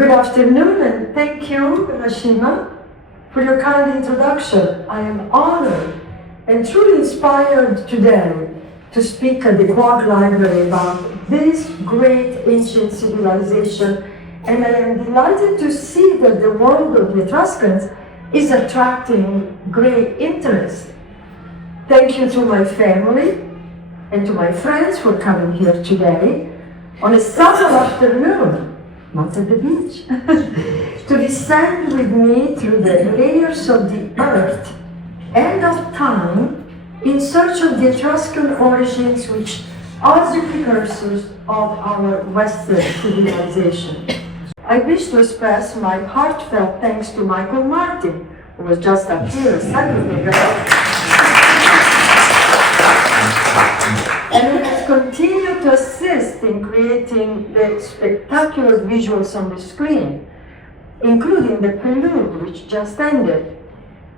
Good afternoon, and thank you, Rashima, for your kind introduction. I am honored and truly inspired today to speak at the Quark Library about this great ancient civilization, and I am delighted to see that the world of the Etruscans is attracting great interest. Thank you to my family and to my friends for coming here today on a summer afternoon, not at the beach, to descend with me through the layers of the earth and of time in search of the Etruscan origins, which are the precursors of our Western civilization. I wish to express my heartfelt thanks to Michael Martin, who was just up here a second ago, and who has continued to assist in creating the spectacular visuals on the screen, including the prelude, which just ended.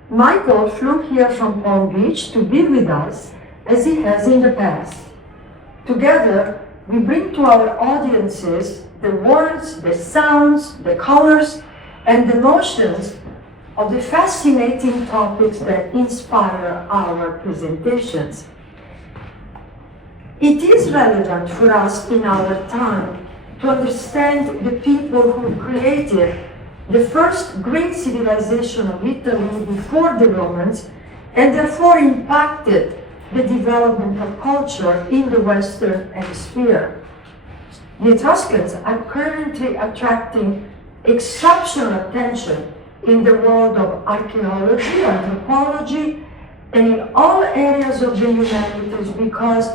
Michael flew here from Palm Beach to be with us, as he has in the past. Together, we bring to our audiences the words, the sounds, the colors, and the motions of the fascinating topics that inspire our presentations. It is relevant for us in our time to understand the people who created the first great civilization of Italy before the Romans, and therefore impacted the development of culture in the Western Hemisphere. The Etruscans are currently attracting exceptional attention in the world of archaeology, anthropology, and in all areas of the humanities, because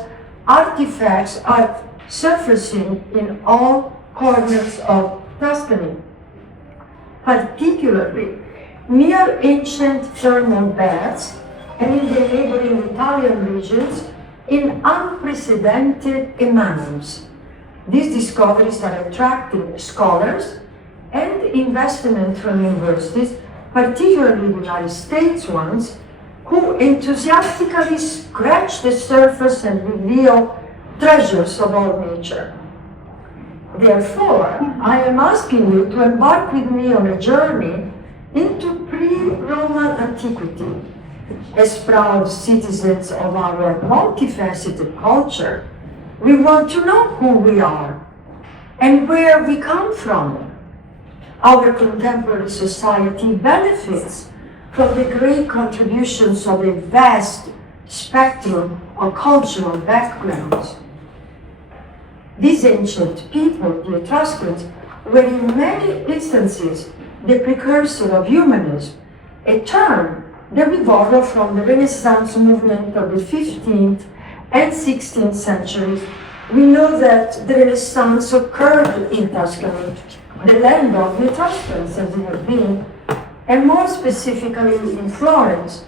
artifacts are surfacing in all corners of Tuscany, particularly near ancient thermal baths and in the neighboring Italian regions in unprecedented amounts. These discoveries are attracting scholars and investment from universities, particularly the United States ones, who enthusiastically scratch the surface and reveal treasures of all nature. Therefore, I am asking you to embark with me on a journey into pre-Roman antiquity. As proud citizens of our multifaceted culture, we want to know who we are and where we come from. Our contemporary society benefits from the great contributions of a vast spectrum of cultural backgrounds. These ancient people, the Etruscans, were in many instances the precursor of humanism, a term that we borrow from the Renaissance movement of the 15th and 16th centuries. We know that the Renaissance occurred in Tuscany, the land of the Etruscans as they have been, and more specifically in Florence.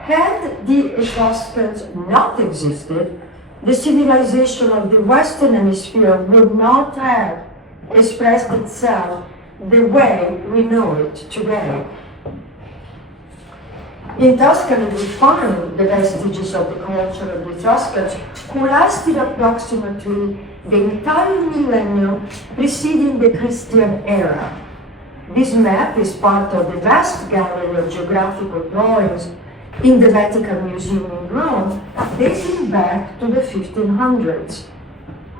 Had the Etruscans not existed, the civilization of the Western Hemisphere would not have expressed itself the way we know it today. In Tuscany, we find the vestiges of the culture of the Etruscans, who lasted approximately the entire millennium preceding the Christian era. This map is part of the vast gallery of geographical drawings in the Vatican Museum in Rome, dating back to the 1500s.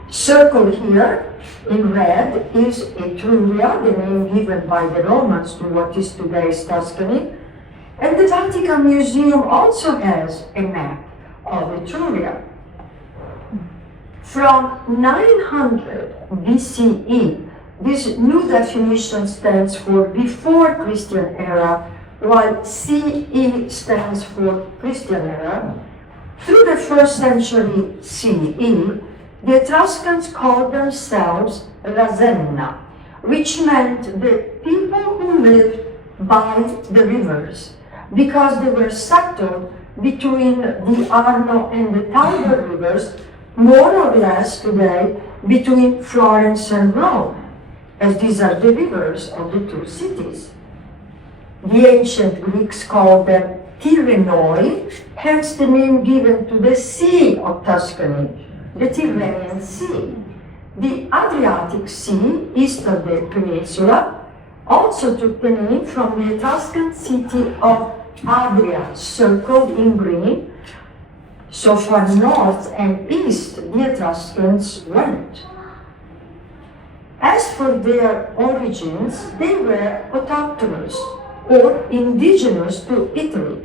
Circled here in red is Etruria, the name given by the Romans to what is today's Tuscany, and the Vatican Museum also has a map of Etruria. From 900 BCE, this new definition stands for before Christian era, while CE stands for Christian era. Through the first century CE, the Etruscans called themselves Ravenna, which meant the people who lived by the rivers, because they were settled between the Arno and the Tiber rivers, more or less today between Florence and Rome, as these are the rivers of the two cities. The ancient Greeks called them Tyrrhenoi, hence the name given to the Sea of Tuscany, the Tyrrhenian Sea. The Adriatic Sea, east of the peninsula, also took the name from the Etruscan city of Adria, circled in green. So far north and east the Etruscans went. As for their origins, they were autochthonous or indigenous to Italy,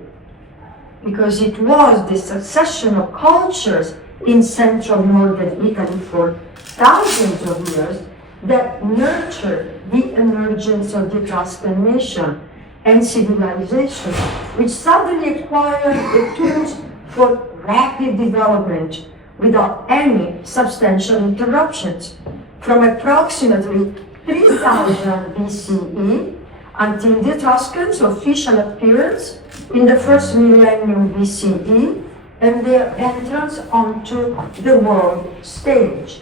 because it was the succession of cultures in central northern Italy for thousands of years that nurtured the emergence of the Etruscan nation and civilization, which suddenly acquired the tools for rapid development without any substantial interruptions. From approximately 3000 BCE until the Etruscans' official appearance in the first millennium BCE and their entrance onto the world stage.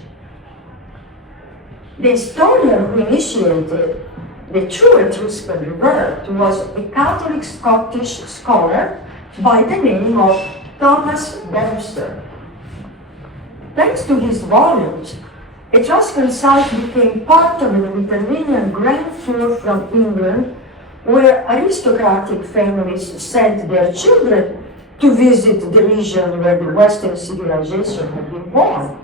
The historian who initiated the true Etruscan rebirth was a Catholic Scottish scholar by the name of Thomas Webster. Thanks to his volumes, Etruscan South became part of the Mediterranean grand tour from England, where aristocratic families sent their children to visit the region where the Western civilization had been born.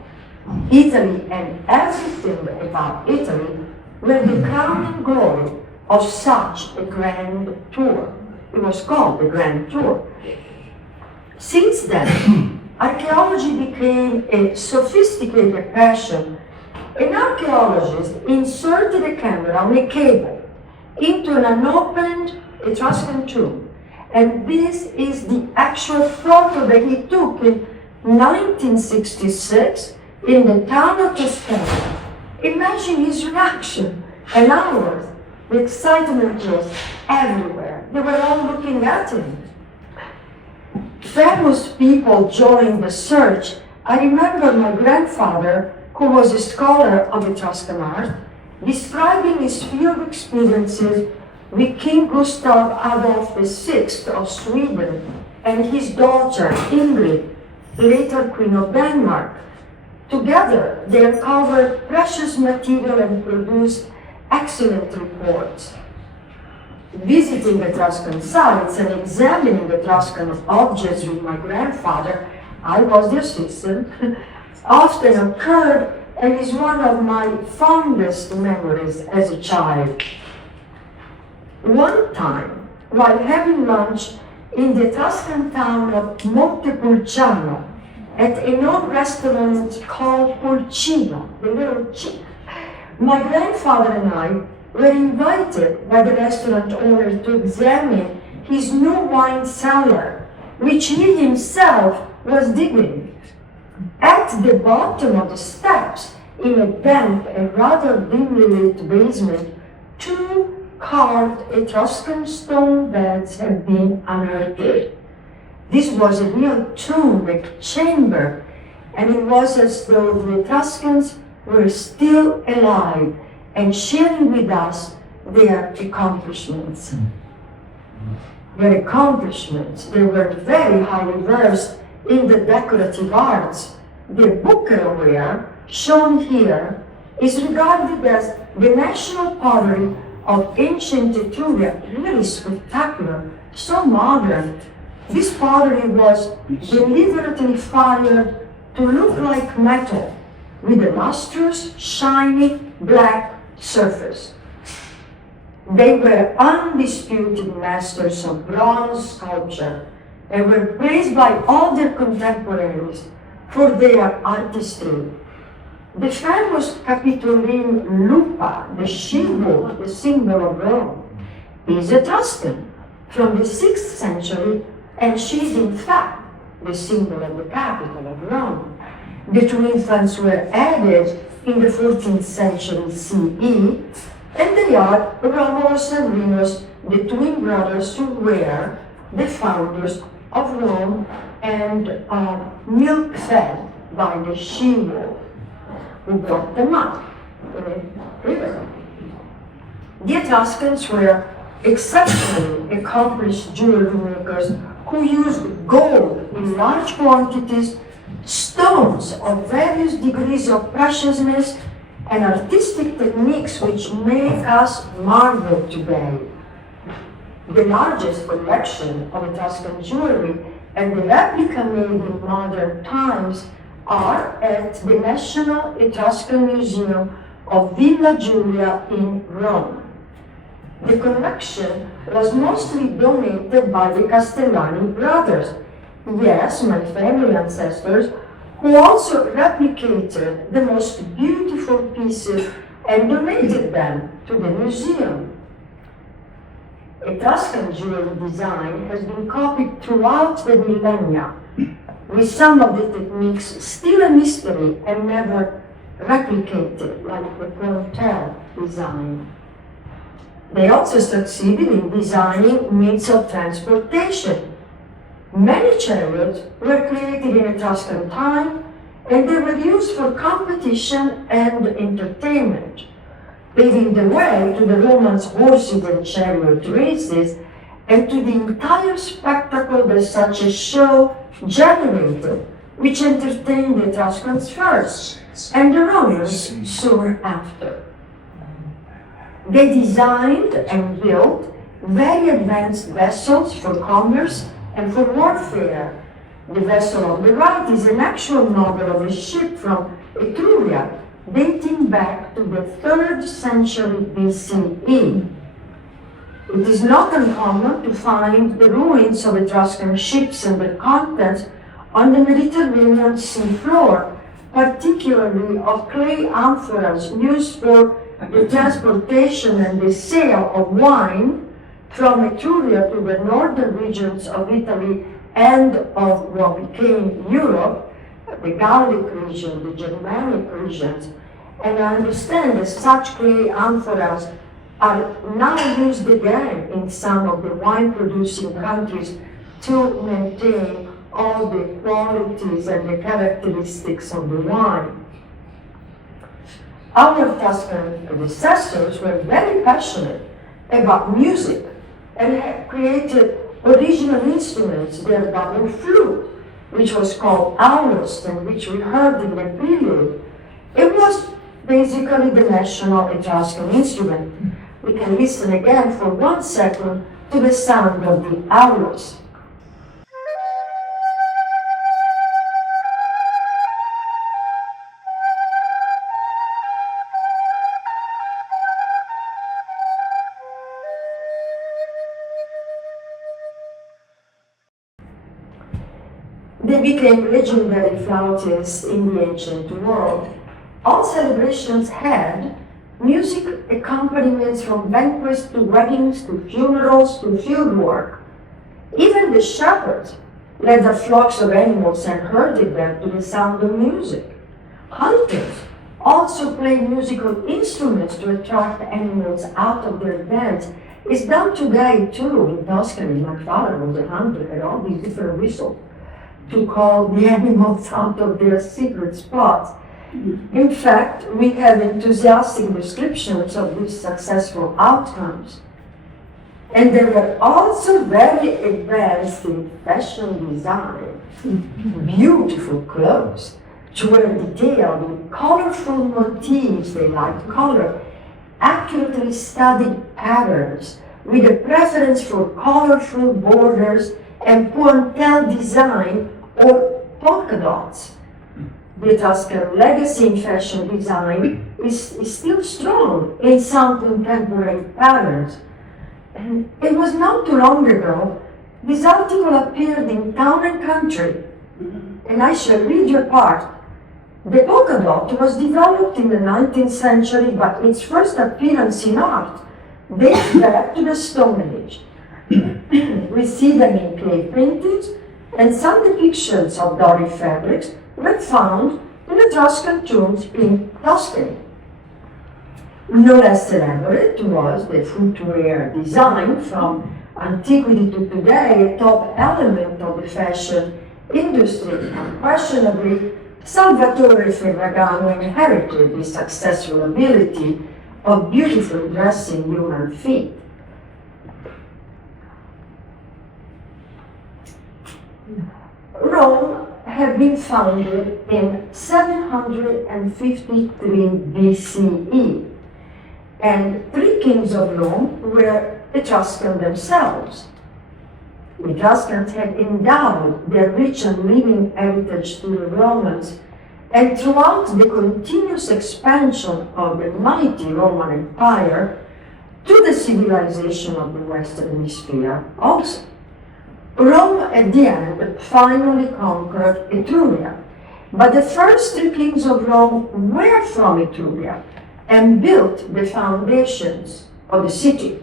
Italy and everything about Italy were the crowning glory of such a grand tour. It was called the Grand Tour. Since then, archaeology became a sophisticated passion. An archaeologist inserted a camera on a cable into an unopened Etruscan tomb. And this is the actual photo that he took in 1966 in the town of Tuscany. Imagine his reaction and ours. The excitement was everywhere. They were all looking at him. Famous people joined the search. I remember my grandfather, who was a scholar of Etruscan art, describing his field experiences with King Gustav Adolf VI of Sweden and his daughter Ingrid, later Queen of Denmark. Together, they uncovered precious material and produced excellent reports. Visiting Etruscan sites and examining Etruscan objects with my grandfather, I was the assistant, often occurred and is one of my fondest memories as a child. One time, while having lunch in the Tuscan town of Montepulciano, at an old restaurant called Pulcino, the little chick, my grandfather and I were invited by the restaurant owner to examine his new wine cellar, which he himself was digging. At the bottom of the steps, in a damp and rather dimly lit basement, two carved Etruscan stone beds had been unearthed. This was a real tomb, a chamber, and it was as though the Etruscans were still alive and sharing with us their accomplishments. Their accomplishments, they were very highly versed in the decorative arts. The bouquetware shown here is regarded as the national pottery of ancient Etruria, really spectacular, so modern. This pottery was deliberately fired to look like metal, with a lustrous, shiny, black surface. They were undisputed masters of bronze sculpture and were praised by all their contemporaries for their artistry. The famous Capitoline Lupa, the she-wolf, the symbol of Rome, is Etruscan from the 6th century, and she is in fact the symbol of the capital of Rome. The two infants were added in the 14th century CE, and they are Romulus and Remus, the twin brothers who were the founders of Rome and milk-fed by the she-wolf, who brought them up in a river. The Etruscans were exceptionally accomplished jewelry makers who used gold in large quantities, stones of various degrees of preciousness, and artistic techniques which make us marvel today. The largest collection of Etruscan jewelry and the replica made in modern times are at the National Etruscan Museum of Villa Giulia in Rome. The collection was mostly donated by the Castellani brothers, yes, my family ancestors, who also replicated the most beautiful pieces and donated them to the museum. Etruscan jewelry design has been copied throughout the millennia, with some of the techniques still a mystery and never replicated, like the Pointel design. They also succeeded in designing means of transportation. Many chariots were created in Etruscan time, and they were used for competition and entertainment, paving the way to the Romans' horses and chariot races, and to the entire spectacle that such a show generated, which entertained the Etruscans first, and the Romans soon after. They designed and built very advanced vessels for commerce and for warfare. The vessel on the right is an actual model of a ship from Etruria, dating back to the 3rd century BCE. It is not uncommon to find the ruins of Etruscan ships and their contents on the Mediterranean seafloor, particularly of clay amphoras used for the transportation and the sale of wine from Etruria to the northern regions of Italy and of what became Europe, the Gallic region, the Germanic regions. And I understand that such clay amphoras are now used again in some of the wine-producing countries to maintain all the qualities and the characteristics of the wine. Our Tuscan predecessors were very passionate about music and had created original instruments, their double flute, which was called aulos, and which we heard in the prelude. It was basically the national Etruscan instrument. We can listen again for 1 second to the sound of the aulos. They became legendary flautists in the ancient world. All celebrations had music accompaniments from banquets to weddings to funerals to field work. Even the shepherds led their flocks of animals and herded them to the sound of music. Hunters also played musical instruments to attract animals out of their dens. It's done today too in Tuscany. My father was a hunter, had all these different whistles to call the animals out of their secret spots. In fact, we have enthusiastic descriptions of these successful outcomes. And they were also very advanced in fashion design. Beautiful clothes, which were detailed with colorful motifs, they liked color, accurately studied patterns, with a preference for colorful borders and pointel design or polka dots. The Tuscan legacy in fashion design is still strong in some contemporary patterns. And it was not too long ago, this article appeared in Town and Country, and I shall read your part. The polka dot was developed in the 19th century, but its first appearance in art dates back to the Stone Age. We see them in clay paintings, and some depictions of Doric fabrics were found in Etruscan tombs in Tuscany. No less elaborate was the footwear design from antiquity to today, a top element of the fashion industry. Unquestionably, Salvatore Ferragamo inherited the successful ability of beautifully dressing human feet. Rome had been founded in 753 BCE, and three kings of Rome were Etruscans themselves. The Etruscans had endowed their rich and living heritage to the Romans, and throughout the continuous expansion of the mighty Roman Empire to the civilization of the Western Hemisphere also. Rome at the end finally conquered Etruria, but the first three kings of Rome were from Etruria and built the foundations of the city.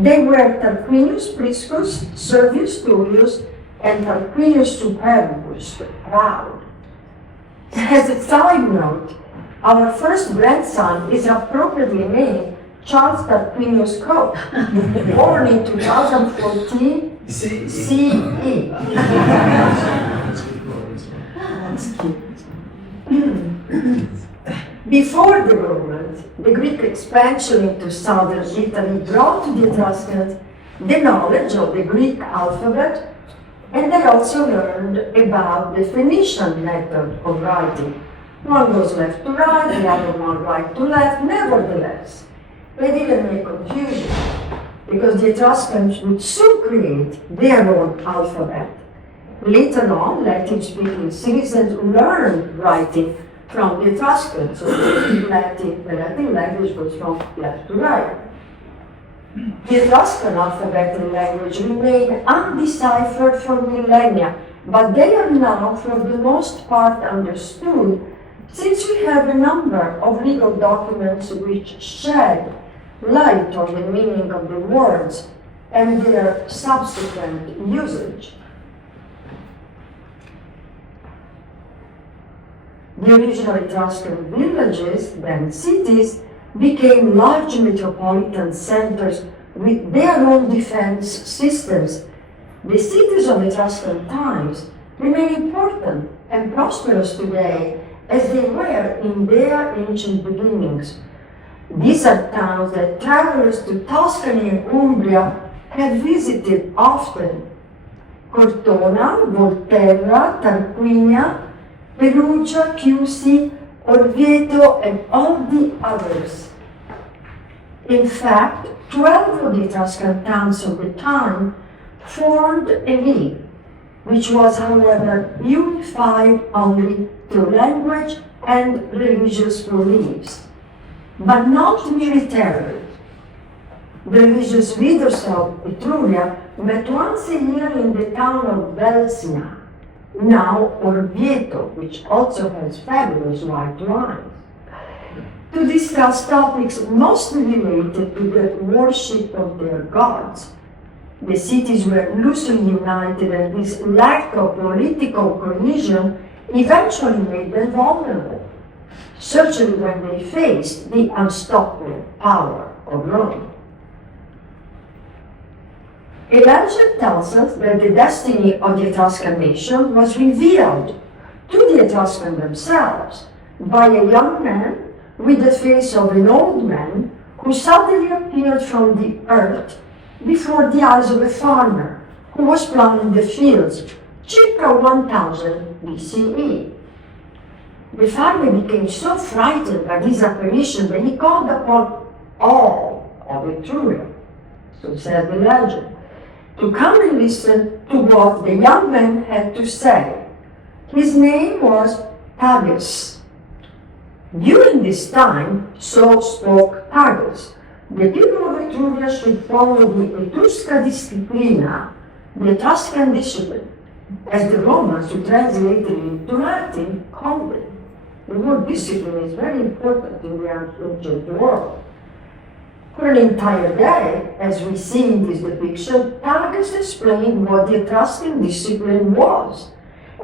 They were Tarquinius Priscus, Servius Tullius, and Tarquinius Superbus, the Proud. As a side note, our first grandson is appropriately named Charles Tarquinius Coke, born in 2014 CE. Before the Romans, the Greek expansion into southern Italy brought to the Etruscans the knowledge of the Greek alphabet, and they also learned about the Phoenician method of writing. One goes left to right, the other one right to left. Nevertheless, they didn't make confusion, because the Etruscans would soon create their own alphabet. Later on, Latin-speaking citizens learned writing from the Etruscans, so the Latin language goes from left to right. The Etruscan alphabet and language remain undeciphered for millennia, but they are now, for the most part, understood, since we have a number of legal documents which shed light on the meaning of the words and their subsequent usage. The original Etruscan villages, then cities, became large metropolitan centers with their own defense systems. The cities of Etruscan times remain important and prosperous today as they were in their ancient beginnings. These are towns that travelers to Tuscany and Umbria had visited often. Cortona, Volterra, Tarquinia, Perugia, Chiusi, Orvieto, and all the others. In fact, 12 of the Etruscan towns of the time formed a league, which was, however, unified only through language and religious beliefs, but not militarily. The religious leaders of Etruria met once a year in the town of Velsia, now Orvieto, which also has fabulous white wines, to discuss topics mostly related to the worship of their gods. The cities were loosely united, and this lack of political cohesion eventually made them vulnerable, certainly when they faced the unstoppable power of Rome. A legend tells us that the destiny of the Etruscan nation was revealed to the Etruscans themselves by a young man with the face of an old man who suddenly appeared from the earth before the eyes of a farmer who was plowing the fields, circa 1000 BCE. The farmer became so frightened by this apparition that he called upon all of Etruria, so says the legend, to come and listen to what the young man had to say. His name was Tagus. During this time, so spoke Tagus, the people of Etruria should follow the Etrusca disciplina, the Etruscan discipline, as the Romans, who translated it into Latin, called it. The word discipline is very important in the ancient world. For an entire day, as we see in this depiction, Tagus explained what the Etruscan discipline was,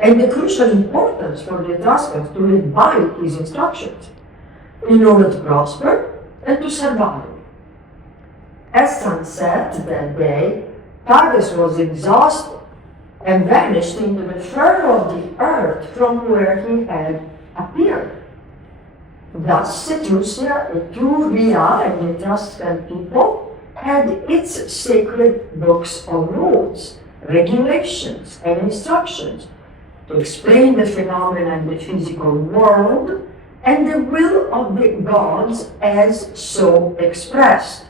and the crucial importance for the Etruscans to live by his instructions, in order to prosper and to survive. At sunset that day, Tagus was exhausted and vanished into the furrow of the earth from where he had appeared. Thus, Etruria, and the Etruscan people had its sacred books of rules, regulations, and instructions, to explain the phenomena in the physical world, and the will of the gods as so expressed.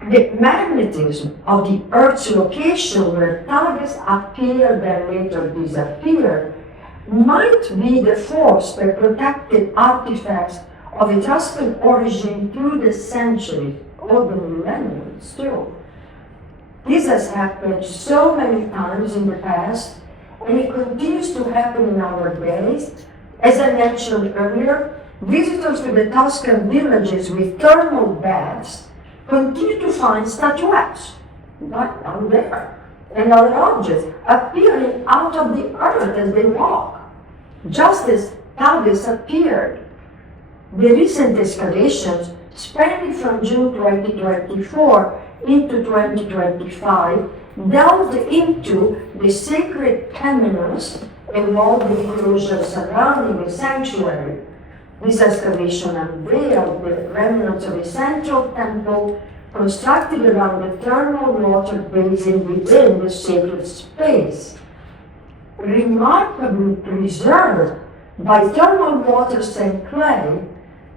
The magnetism of the Earth's location where targets appear then later disappear might be the force that protected artifacts of Etruscan origin through the centuries or the millennium still. This has happened so many times in the past, and it continues to happen in our days. As I mentioned earlier, visitors to the Tuscan villages with thermal baths continue to find statuettes, right down there, and other objects appearing out of the earth as they walk, just as targets appeared. The recent excavations, spanning from June 2024 into 2025, delved into the sacred temenos and wall enclosures surrounding the sanctuary. This excavation unveiled the remnants of a central temple constructed around the thermal water basin within the sacred space. Remarkably preserved by thermal waters and clay,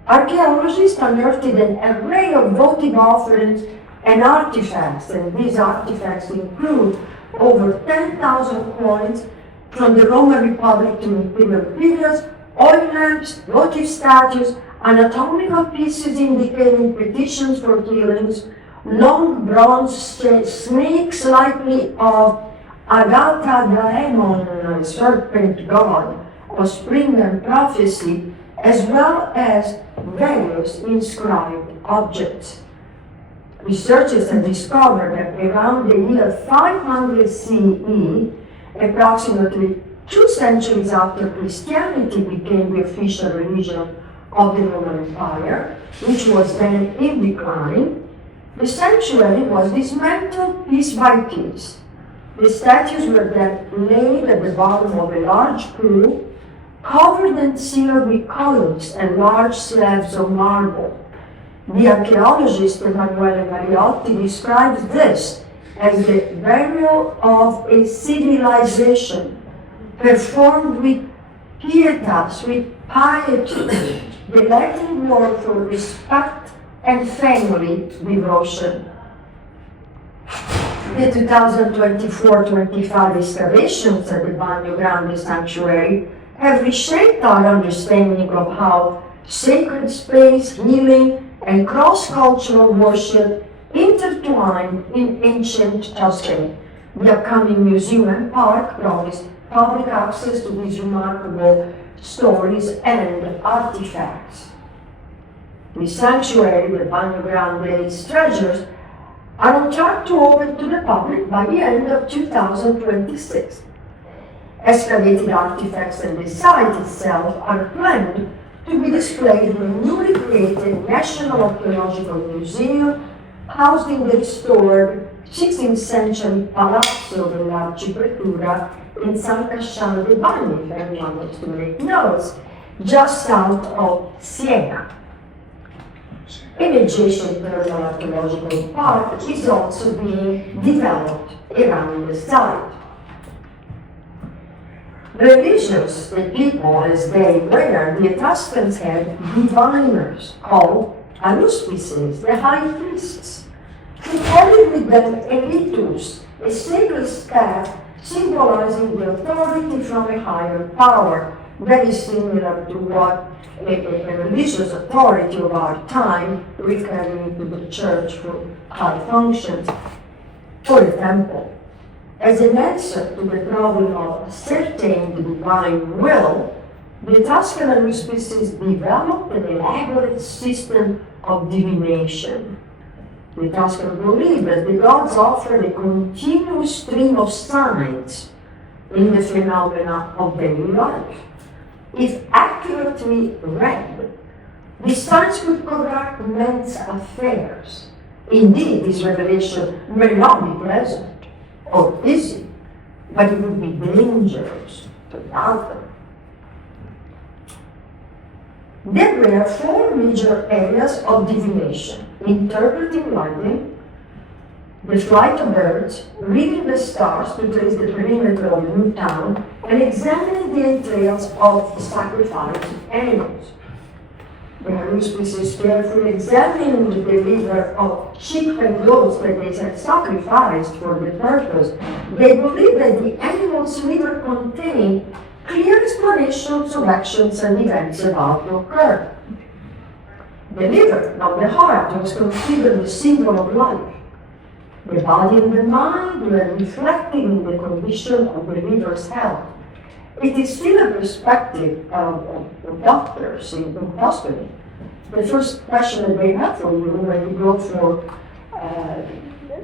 archaeologists unearthed an array of votive offerings and artifacts, and these artifacts include over 10,000 coins from the Roman Republic to imperial periods, oil lamps, votive statues, anatomical pieces indicating petitions for healings, long bronze snakes likely of Agatha Daemon, serpent god of spring and prophecy, as well as various inscribed objects. Researchers have discovered that around the year 500 CE, approximately 2 centuries after Christianity became the official religion of the Roman Empire, which was then in decline, the sanctuary was dismantled piece by piece. The statues were then laid at the bottom of a large pool, covered and sealed with columns and large slabs of marble. The archaeologist Emanuele Mariotti describes this as the burial of a civilization performed with pietas, with piety, the Latin word for respect and family devotion. The 2024-25 excavations at the Bagno Grande Sanctuary have reshaped our understanding of how sacred space, healing, and cross-cultural worship intertwined in ancient Tuscany. The upcoming museum and park promise public access to these remarkable stories and artifacts. The sanctuary, the Bagno Grande's treasures, are on track to open to the public by the end of 2026. Excavated artifacts and the site itself are planned to be displayed in a newly created National Archaeological Museum housed in the restored 16th century Palazzo dell'Arciprefettura in San Casciano de Bagni, if anyone wants to make notes, just south of Siena. An adjacent thermal archaeological park is also being developed around the site. Religious people, as they were, the Etruscans had diviners called aluspices, the high priests, who carried with them a ritus, a sacred staff symbolizing the authority from a higher power, very similar to what a religious authority of our time referring to the church for high functions, for a temple. As an answer to the problem of ascertaining the divine will, the Tuscan aluspices developed an elaborate system of divination. The Tuscan believed that the gods offered a continuous stream of signs in the phenomena of daily life. If accurately read, these signs could correct men's affairs. Indeed, this revelation may not be pleasant or easy, but it would be dangerous to doubt them. There were 4 major areas of divination: interpreting lightning, the flight of birds, reading the stars to trace the perimeter of a new town, and examining the entrails of sacrificed animals. The haruspices carefully examined the liver of sheep and goats that they had sacrificed for the purpose. They believed that the animal's liver contained clear explanations of actions and events about to occur. The liver, not the heart, was considered the symbol of life. The body and the mind were reflected in the condition of the liver's health. It is still a perspective of doctors in Tuscany. The first question that they have for you when you go for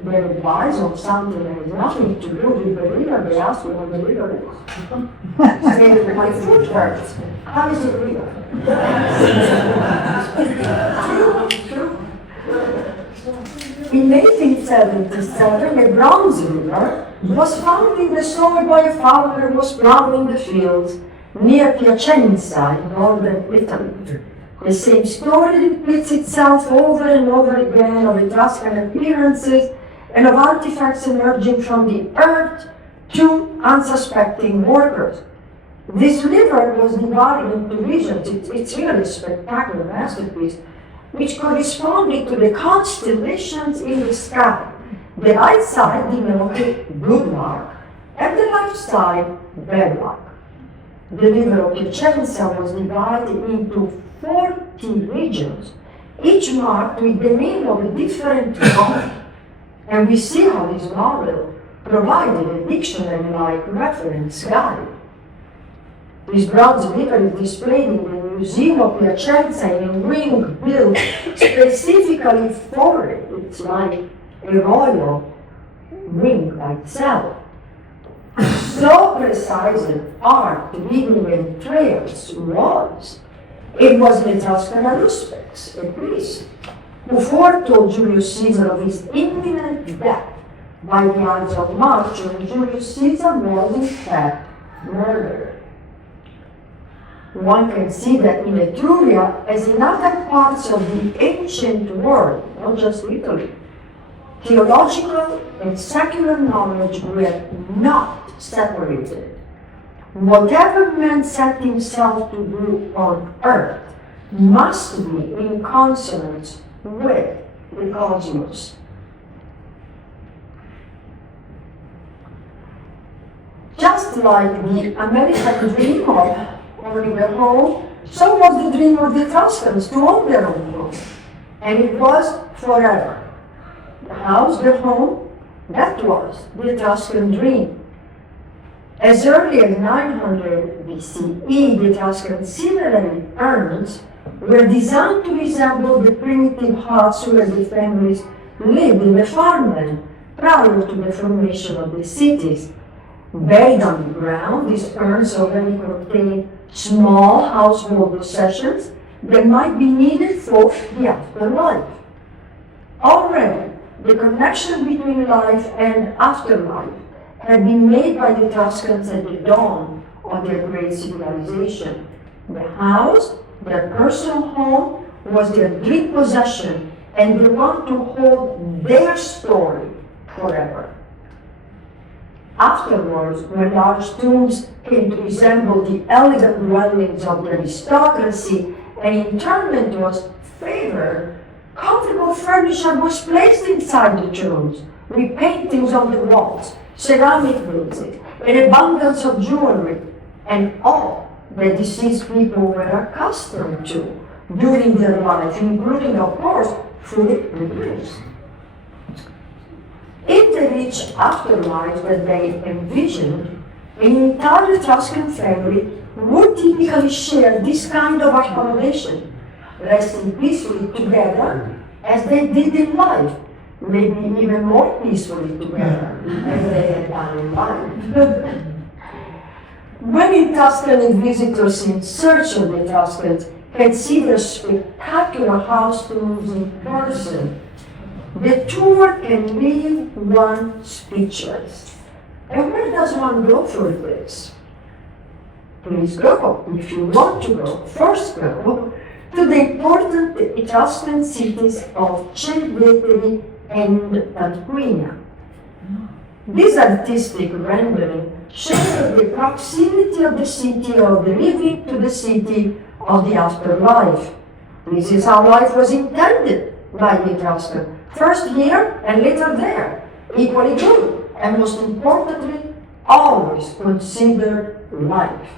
their advice on something that has nothing to do with the liver, they ask you what the liver is. I say, my foot hurts. How is the liver? True. In 1877, a bronze liver was found in the soil by a farmer who was plowing the fields near Piacenza in northern Italy. The same story repeats itself over and over again of Etruscan appearances and of artifacts emerging from the earth to unsuspecting workers. This liver was divided into regions. It's really a spectacular masterpiece, which corresponded to the constellations in the sky. The right side denoted good luck, and the left side bad luck. The liver of Piacenza was divided into 40 regions, each marked with the name of a different god. And we see how this model provided a dictionary-like reference guide. This bronze liver is displayed in the Museum of Piacenza in a ring built specifically for it. It's like a royal ring by itself. So precise an art leaving entrails was. It was the Etruscan Auspex, a priest, who foretold Julius Caesar of his imminent death by the Ides of March, when Julius Caesar was in fact murdered. One can see that in Etruria, as in other parts of the ancient world, not just Italy, theological and secular knowledge were not separated. Whatever man set himself to do on earth must be in consonance with the cosmos. Just like the American dream of owning a home, so was the dream of the Etruscans to own their own home. And it was forever. The house, the home, that was the Etruscan dream. As early as 900 BCE, the Etruscan cinerary urns were designed to resemble the primitive huts where the families lived in the farmland prior to the formation of the cities. Buried on the ground, these urns already contained small household possessions that might be needed for the afterlife. Already, the connection between life and afterlife had been made by the Etruscans at the dawn of their great civilization. The house, their personal home, was their dream possession, and they want to hold their story forever. Afterwards, when large tombs came to resemble the elegant dwellings of the aristocracy, and interment was favored, comfortable furniture was placed inside the tombs, with paintings on the walls, ceramic vases, an abundance of jewelry, and all that deceased people were accustomed to during their life, including, of course, food and drinks. In the rich afterlife that they envisioned, an entire Etruscan family would typically share this kind of accommodation, resting peacefully together as they did in life, maybe even more peacefully together than they had done in life. When Tuscany visitors in search of the Etruscans can see their spectacular house tombs in person, the tour can leave one speechless. And where does one go for this? Please go, if you want to go. First go to the important Etruscan cities of Cerveteri and Tarquinia. This artistic rendering shows the proximity of the city of the living to the city of the afterlife. This is how life was intended by the Etruscans. First here and later there, equally good, and most importantly, always considered life.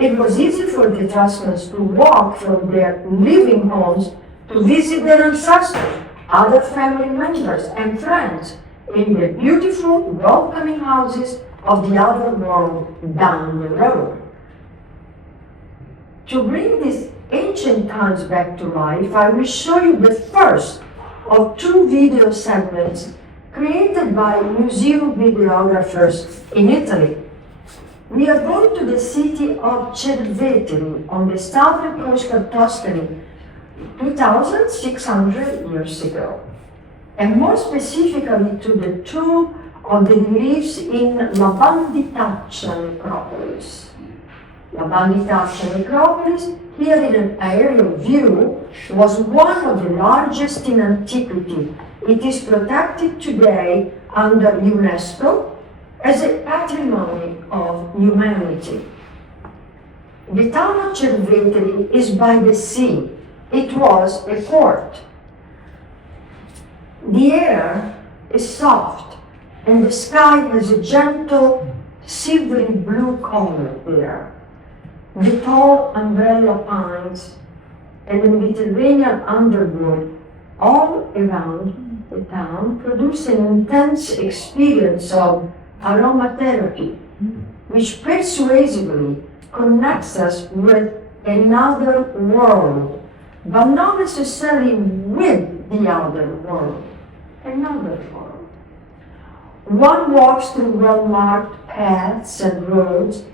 It was easy for the Etruscans to walk from their living homes to visit their ancestors, other family members, and friends in the beautiful, welcoming houses of the other world down the road. To bring these ancient times back to life, I will show you the first of two video segments created by museum videographers in Italy. We are going to the city of Cerveteri on the southern coast of Tuscany 2,600 years ago, and more specifically to the tomb of the reliefs in La Banditaccia necropolis. La Banditaccia necropolis, here in an aerial view, was one of the largest in antiquity. It is protected today under UNESCO as a patrimony of humanity. The town of Cerveteri is by the sea. It was a port. The air is soft, and the sky has a gentle, silvery blue color there. The tall umbrella pines and the Mediterranean underwood all around the town produce an intense experience of aromatherapy, which persuasively connects us with another world, but not necessarily with the other world, another world. One walks through well-marked paths and roads,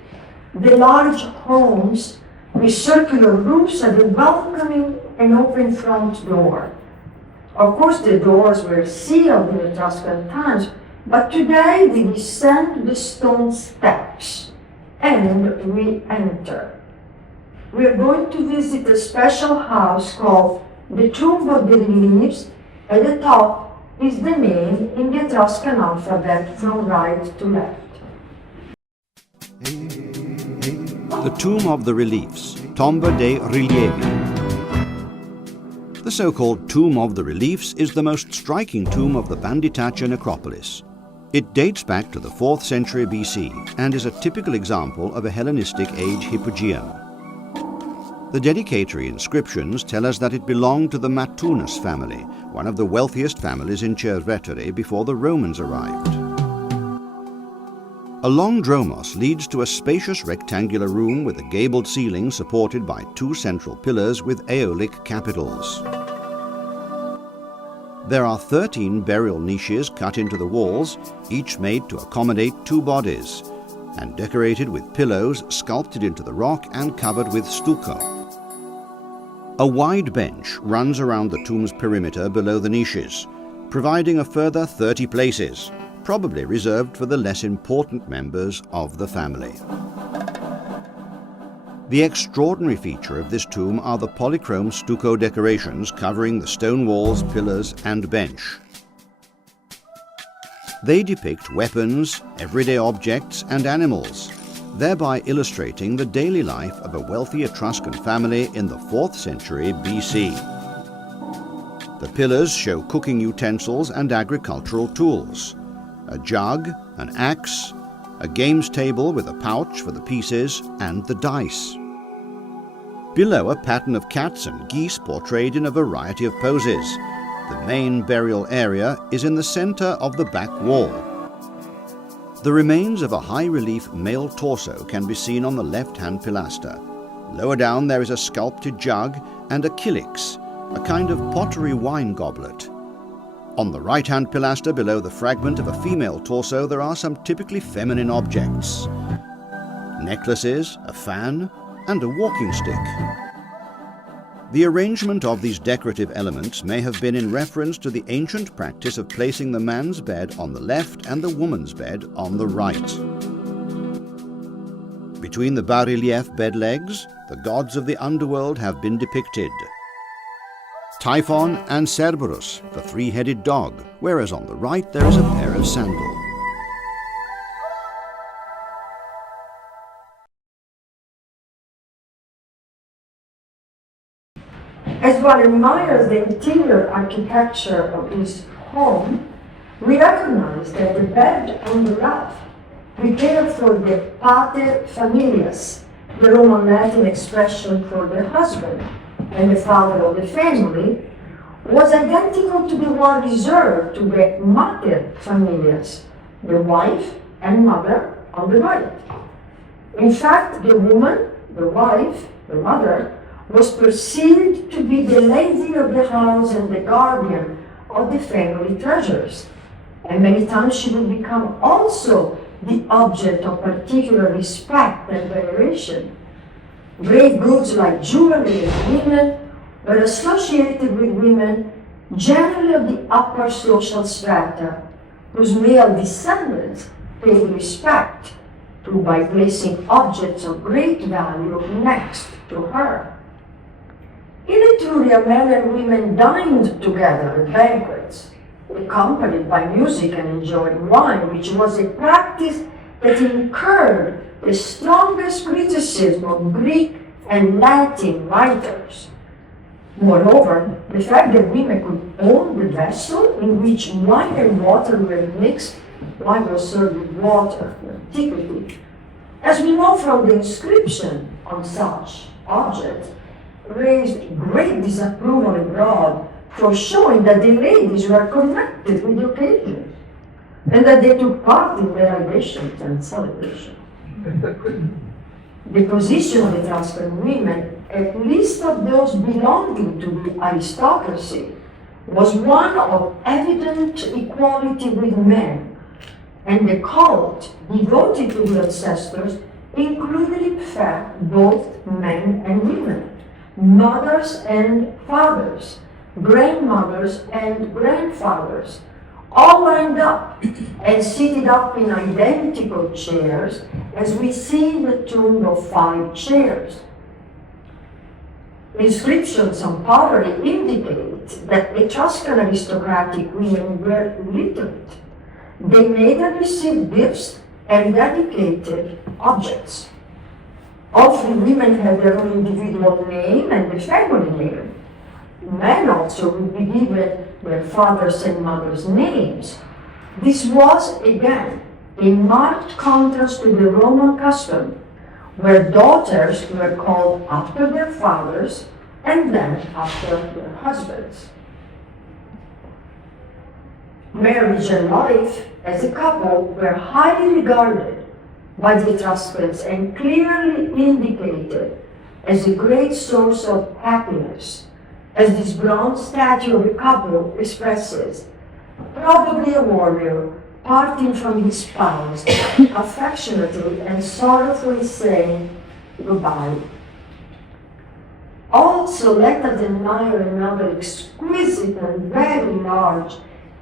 the large homes with circular roofs and a welcoming and open front door. Of course, the doors were sealed in Etruscan times, but today we descend the stone steps and we enter. We are going to visit a special house called the Tomb of the Reliefs. At the top is the name in the Etruscan alphabet from right to left. The Tomb of the Reliefs, Tomba dei Rilievi. The so-called Tomb of the Reliefs is the most striking tomb of the Banditaccia necropolis. It dates back to the 4th century BC and is a typical example of a Hellenistic age hypogeum. The dedicatory inscriptions tell us that it belonged to the Matunus family, one of the wealthiest families in Cerveteri before the Romans arrived. A long dromos leads to a spacious rectangular room with a gabled ceiling supported by two central pillars with aeolic capitals. There are 13 burial niches cut into the walls, each made to accommodate two bodies, and decorated with pillows sculpted into the rock and covered with stucco. A wide bench runs around the tomb's perimeter below the niches, providing a further 30 places, probably reserved for the less important members of the family. The extraordinary feature of this tomb are the polychrome stucco decorations covering the stone walls, pillars, and bench. They depict weapons, everyday objects, and animals, thereby illustrating the daily life of a wealthy Etruscan family in the 4th century BC. The pillars show cooking utensils and agricultural tools, a jug, an axe, a games table with a pouch for the pieces, and the dice. Below, a pattern of cats and geese portrayed in a variety of poses. The main burial area is in the center of the back wall. The remains of a high-relief male torso can be seen on the left-hand pilaster. Lower down there is a sculpted jug and a kylix, a kind of pottery wine goblet. On the right-hand pilaster below the fragment of a female torso there are some typically feminine objects. Necklaces, a fan, and a walking stick. The arrangement of these decorative elements may have been in reference to the ancient practice of placing the man's bed on the left and the woman's bed on the right. Between the bas-relief bed legs, the gods of the underworld have been depicted. Typhon and Cerberus, the three-headed dog, whereas on the right there is a pair of sandals. As one admires the interior architecture of his home, we recognize that the bed on the left, prepared for the pater familias, the Roman Latin expression for the husband and the father of the family, was identical to the one reserved to the mater familias, the wife and mother on the right. In fact, the woman, the wife, the mother, was perceived to be the lady of the house and the guardian of the family treasures. And many times she would become also the object of particular respect and veneration. Great goods like jewelry and linen were associated with women generally of the upper social strata, whose male descendants paid respect to by placing objects of great value next to her. In Etruria, men and women dined together at banquets, accompanied by music and enjoying wine, which was a practice that incurred the strongest criticism of Greek and Latin writers. Moreover, the fact that women could own the vessel in which wine and water were mixed, wine was served with water in antiquity, as we know from the inscription on such objects, raised great disapproval abroad for showing that the ladies were connected with the occasion and that they took part in the libations and celebrations. The position of Etruscan women, at least of those belonging to the aristocracy, was one of evident equality with men, and the cult devoted to the ancestors included in fact both men and women, mothers and fathers, grandmothers and grandfathers, all lined up and seated up in identical chairs, as we see in the tomb of 5 chairs. Inscriptions on pottery indicate that Etruscan aristocratic women were literate. They made and received gifts and dedicated objects. All 3 women had their own individual name and the family name. Men also would be given their fathers' and mothers' names. This was, again, a marked contrast to the Roman custom, where daughters were called after their fathers and then after their husbands. Marriage and life as a couple were highly regarded by the Etruscans and clearly indicated as a great source of happiness, as this bronze statue of a couple expresses, probably a warrior parting from his spouse, affectionately and sorrowfully saying goodbye. Also, let us admire another exquisite and very large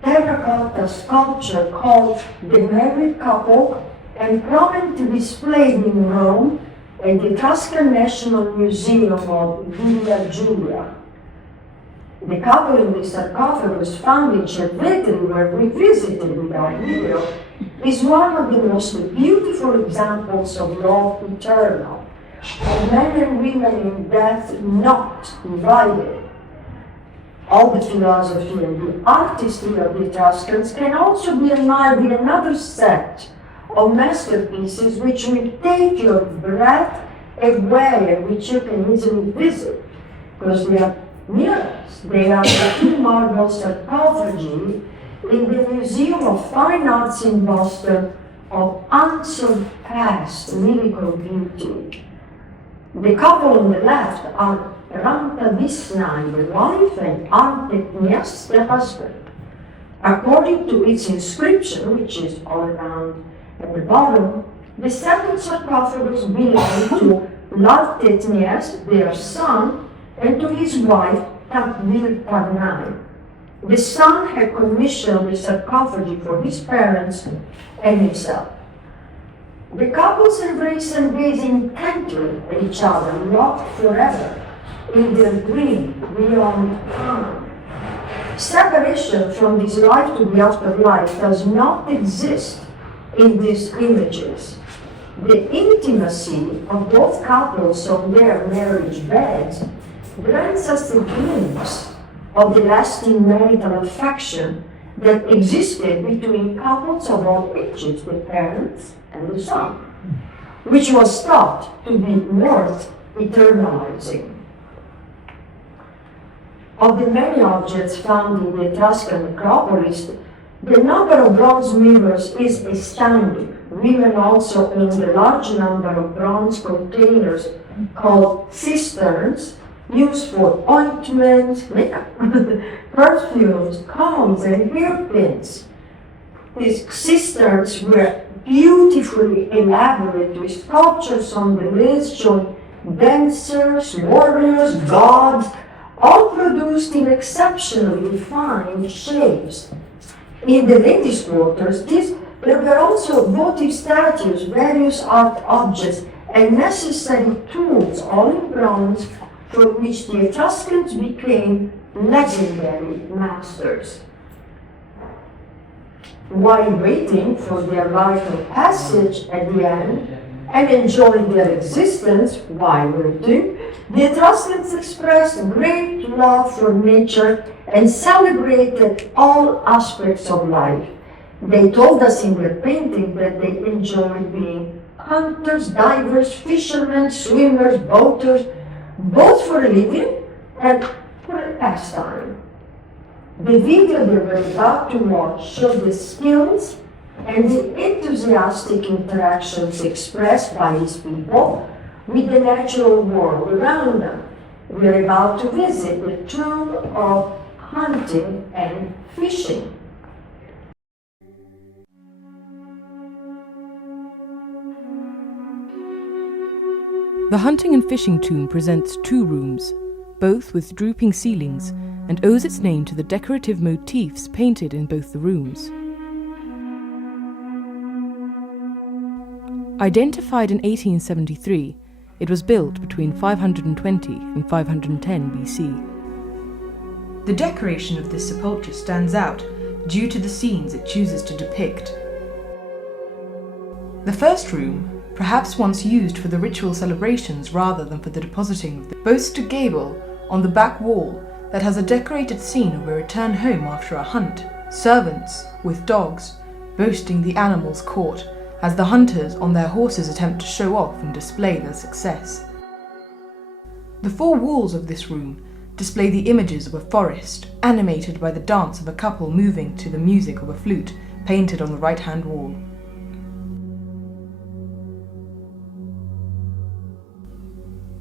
terracotta sculpture called the Married Couple, and prominently displayed in Rome at the Tuscan National Museum of Villa Giulia. The couple in the sarcophagus found in Cervetri, where we visited with our hero, is one of the most beautiful examples of love eternal, of men and women in death not divided. All the philosophy and the artistry of the Etruscans can also be admired in another set of masterpieces which will take your breath away and which you can easily visit, because they are near us. They are the 2 marble sarcophagi in the Museum of Fine Arts in Boston of unsurpassed lyrical beauty. The couple on the left are Ranta Visnai, the wife, and Artetnias, the husband. According to its inscription, which is all around at the bottom, the second sarcophagus belonged to Lartetnias, their son, and to his wife, Takvil Parnai. The son had commissioned the sarcophagi for his parents and himself. The couples embrace and gaze intently at each other, locked forever, in their dream beyond time. Separation from this life to the afterlife does not exist in these images. The intimacy of both couples on their marriage beds grants us a glimpse of the lasting marital affection that existed between couples of all ages, the parents and the son, which was thought to be worth eternalizing. Of the many objects found in the Etruscan necropolis, the number of bronze mirrors is astounding. Women also owned a large number of bronze containers called cisterns, used for ointments, makeup, perfumes, combs, and hairpins. These cisterns were beautifully elaborate with sculptures on the lids showing dancers, warriors, gods, all produced in exceptionally fine shapes. In the ladies' quarters, there were also votive statues, various art objects, and necessary tools, all in bronze, from which the Etruscans became legendary masters. While waiting for their rite of passage at the end, and enjoying their existence while waiting, the Etruscans expressed great love for nature and celebrated all aspects of life. They told us in their painting that they enjoyed being hunters, divers, fishermen, swimmers, boaters, both for a living and for a pastime. The video they were about to watch showed the skills and the enthusiastic interactions expressed by these people with the natural world around them. We are about to visit the tomb of hunting and fishing. The hunting and fishing tomb presents two rooms, both with drooping ceilings, and owes its name to the decorative motifs painted in both the rooms. Identified in 1873, it was built between 520 and 510 BC. The decoration of this sepulchre stands out due to the scenes it chooses to depict. The first room, perhaps once used for the ritual celebrations rather than for the depositing of the, boasts a gable on the back wall that has a decorated scene of a return home after a hunt, servants with dogs boasting the animals caught as the hunters on their horses attempt to show off and display their success. The four walls of this room display the images of a forest, animated by the dance of a couple moving to the music of a flute painted on the right-hand wall.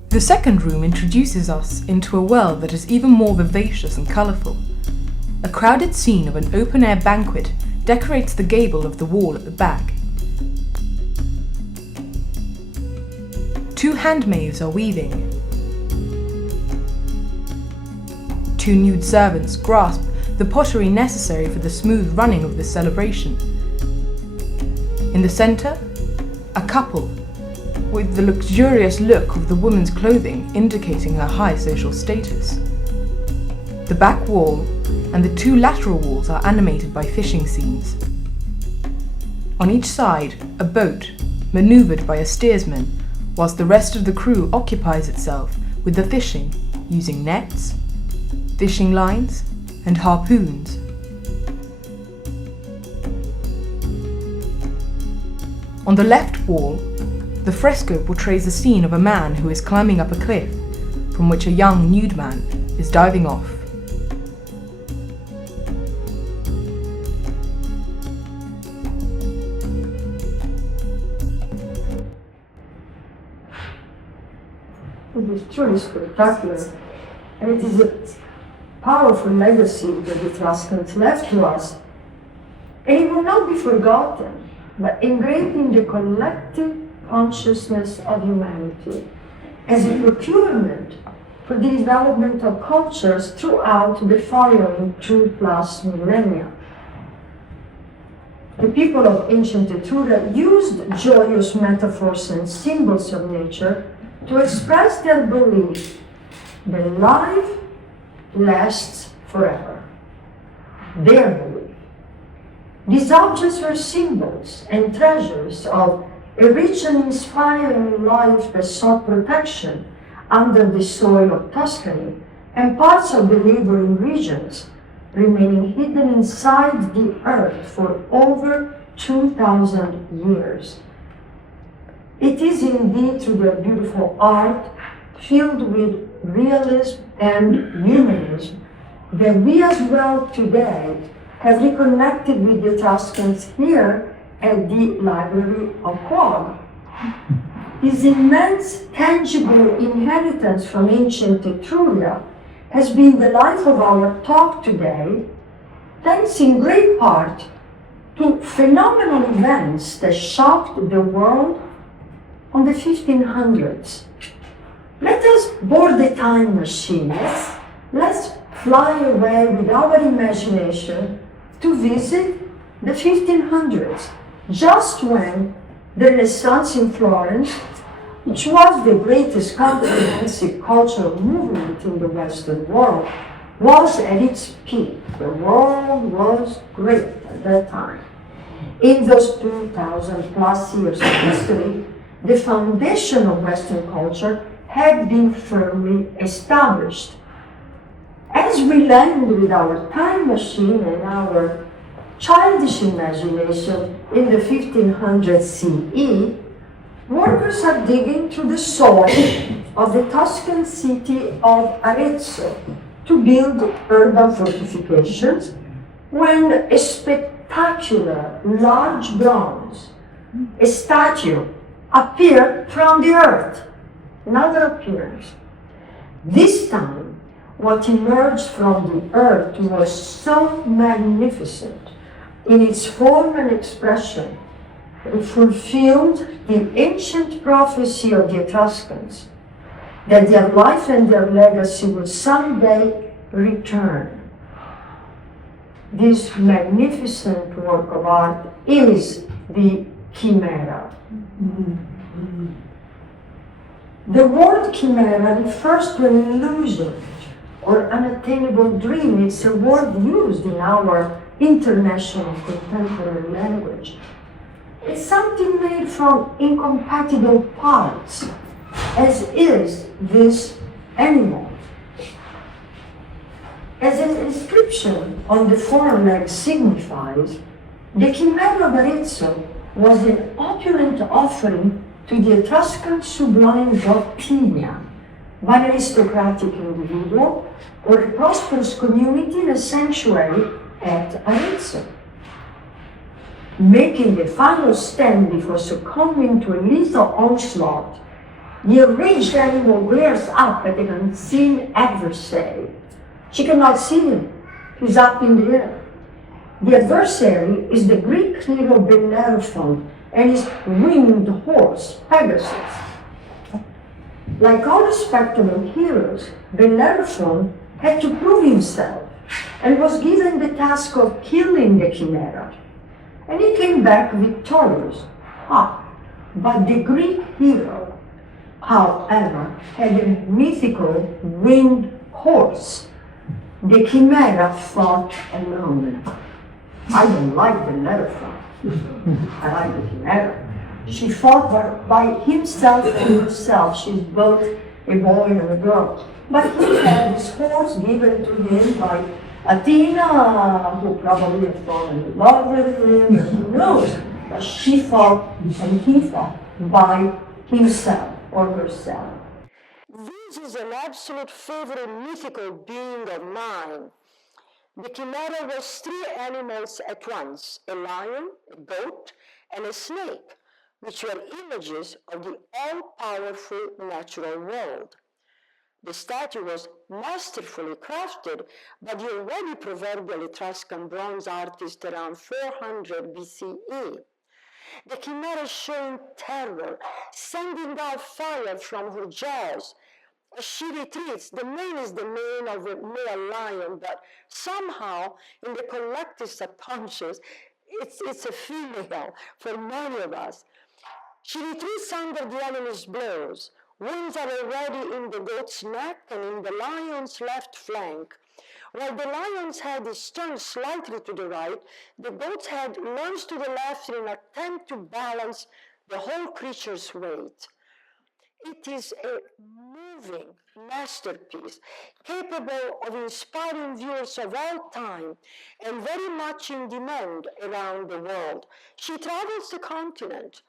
The second room introduces us into a world that is even more vivacious and colourful. A crowded scene of an open-air banquet decorates the gable of the wall at the back. Two handmaids are weaving. Two nude servants grasp the pottery necessary for the smooth running of this celebration. In the centre, a couple, with the luxurious look of the woman's clothing indicating her high social status. The back wall and the two lateral walls are animated by fishing scenes. On each side, a boat, manoeuvred by a steersman, whilst the rest of the crew occupies itself with the fishing, using nets, fishing lines, and harpoons. On the left wall, the fresco portrays the scene of a man who is climbing up a cliff, from which a young nude man is diving off. It is truly spectacular, and it is a powerful legacy that the Etruscans left to us, and it will not be forgotten, but engraved in the collective consciousness of humanity as a procurement for the development of cultures throughout the following 2+ millennia. The people of ancient Etruria used joyous metaphors and symbols of nature to express their belief the life lasts forever. Their belief. These objects were symbols and treasures of a rich and inspiring life that sought protection under the soil of Tuscany and parts of the neighboring regions, remaining hidden inside the earth for over 2,000 years. It is indeed through their beautiful art, filled with realism and humanism, that we as well today have reconnected with the Etruscans here at the Library of Quag. This immense, tangible inheritance from ancient Etruria has been the life of our talk today, thanks in great part to phenomenal events that shocked the world on the 1500s. Let us board the time machine. Let's fly away with our imagination to visit the 1500s, just when the Renaissance in Florence, which was the greatest comprehensive cultural movement in the Western world, was at its peak. The world was great at that time. In those 2,000 plus years of history, the foundation of Western culture had been firmly established. As we land with our time machine and our childish imagination in the 1500 CE, workers are digging through the soil of the Tuscan city of Arezzo to build urban fortifications when a spectacular large bronze, a statue, appeared from the earth. Another appearance. This time, what emerged from the earth was so magnificent in its form and expression, it fulfilled the ancient prophecy of the Etruscans that their life and their legacy will someday return. This magnificent work of art is the Chimera. The word chimera refers to an illusion or unattainable dream. It's a word used in our international contemporary language. It's something made from incompatible parts, as is this animal. As an inscription on the foreleg signifies, the Chimera of Arezzo was an opulent offering to the Etruscan sublime god Tinia, by an aristocratic individual or a prosperous community in a sanctuary at Arezzo. Making a final stand before succumbing to a lethal onslaught, the enraged animal glares up at an unseen adversary. She cannot see him. He's up in the air. The adversary is the Greek hero Bellerophon and his winged horse, Pegasus. Like all respectable heroes, Bellerophon had to prove himself and was given the task of killing the Chimera. And he came back victorious. But the Greek hero, however, had a mythical winged horse. The Chimera fought alone. I don't like Bellerophon. I like the Chimera. She fought by himself and herself. She's both a boy and a girl. But he had this horse given to him by Athena, who probably had fallen in love with him, who knows. But she fought and he fought by himself or herself. This is an absolute favorite mythical being of mine. The Chimera was three animals at once, a lion, a goat, and a snake, which were images of the all-powerful natural world. The statue was masterfully crafted by the already proverbial Etruscan bronze artist around 400 BCE. The Chimera showing terror, sending out fire from her jaws. As she retreats, the mane is the mane of a male lion, but somehow, in the collective subconscious, it's a female for many of us. She retreats under the enemy's blows, Wounds are already in the goat's neck and in the lion's left flank. While the lion's head is turned slightly to the right, the goat's head lurches to the left in an attempt to balance the whole creature's weight. It is a moving masterpiece, capable of inspiring viewers of all time and very much in demand around the world. She travels the continent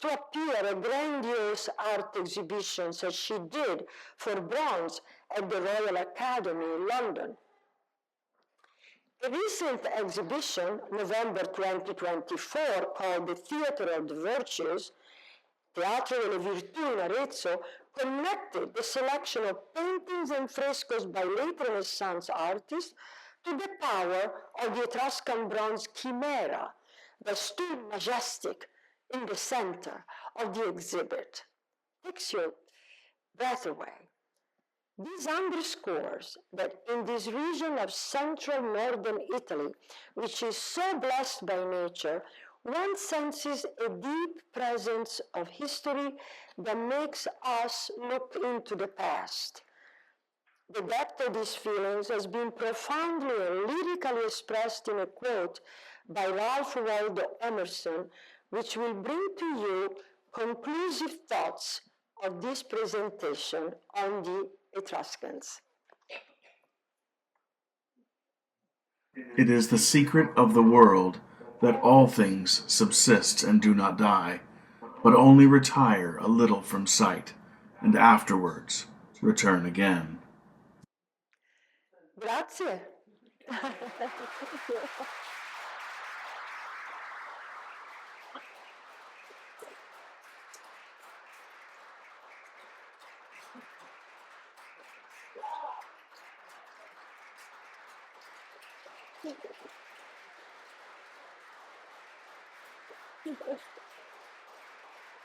to appear at grandiose art exhibitions, as she did for bronze at the Royal Academy in London. A recent exhibition, November 2024, called The Theatre of the Virtues, Teatro delle Virtù in Arezzo, connected the selection of paintings and frescoes by late Renaissance artists to the power of the Etruscan bronze chimera that stood majestic in the center of the exhibit. Takes your breath away. This underscores that in this region of central northern Italy, which is so blessed by nature, one senses a deep presence of history that makes us look into the past. The depth of these feelings has been profoundly and lyrically expressed in a quote by Ralph Waldo Emerson, which will bring to you conclusive thoughts of this presentation on the Etruscans. It is the secret of the world that all things subsist and do not die, but only retire a little from sight, and afterwards return again. Grazie.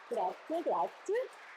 Grazie, grazie.